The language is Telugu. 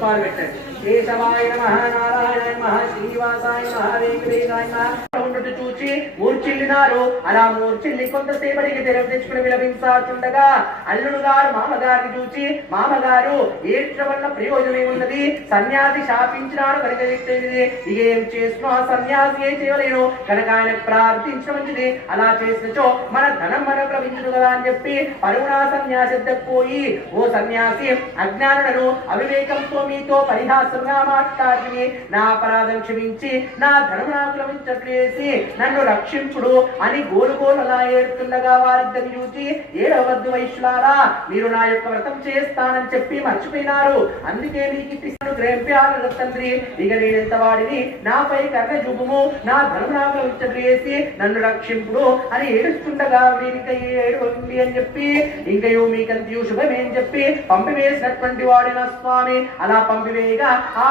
కేశవాయ నమః నారాయణాయ నమః శ్రీనివాసాయ నమః వెంకటేశాయ నమః ఉన్నట్టు చూచి మూర్చిల్లినారు. అలా మూర్చిల్లి కొంతసేపటికి తెరవు తెచ్చుకుని విలపించాచుండగా అల్లుడు గారు మామగారిని చూచి, మామగారు ఏడ్చడం వల్ల ప్రయోజనం ఉన్నది, సన్యాసి శాపించినాడు కనుక ఇక ఏం చేస్తున్నా సన్యాసి ఏం చేయలేను కనుక ఆయన ప్రార్థించమంచిది. అలా చేసినచో మన ధనం మనకు లభించదు కదా అని చెప్పి పరువునా సన్యాసి పోయి, ఓ సన్యాసి అజ్ఞానులను అవివేకంతో మీతో పరిహాసంగా మాట్లాడి నా అపరాధం క్షమించి నా ధనం నాకు లభించట్లేసి నన్ను రక్షించుడు అని గోలుగోలలా ఏడుతుండగా వారిద్దరిని చూసి, ఏడవద్దు వైశ్యులారా, మీరు నా యొక్క వ్రతం చేస్తానని చెప్పి మర్చిపోయినారు, అందుకే మీకు ఇస్తున్నాను గ్రహింపాలను తండ్రి, ఇక నేనెంత వాడిని నాపై కర్ణ చూపుము, నా ధనం నాకు లభించట్లేసి నన్ను రక్షింపుడు అని ఏడుస్తుండగా వీరిక ఏడవండి అని చెప్పి ఇంకయో మీకంతయు శుభమేం చెప్పి పంపివేసినటువంటి వాడిన స్వామి. అలా పంపివేయగా ఆ